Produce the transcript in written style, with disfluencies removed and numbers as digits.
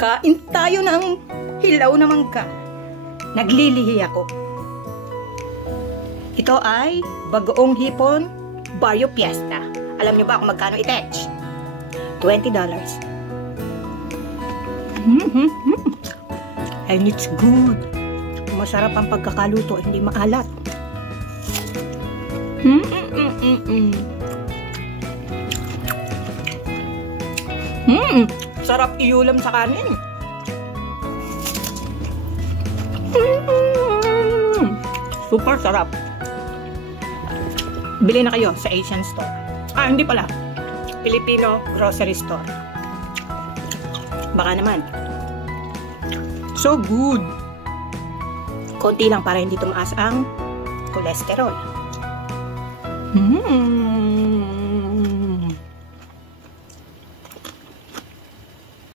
Kain tayo ng hilaw na mangga. Naglilihi ako. Ito ay bagoong hipon Barrio Fiesta. Alam niyo ba kung magkano itech? $20. And it's good. Masarap ang pagkakaluto, hindi maalat. Sarap iulam sa kanin. Super sarap. Bili na kayo sa Asian store. Hindi pala. Filipino grocery store. Baka naman. So good. Konti lang para hindi tumaas ang cholesterol.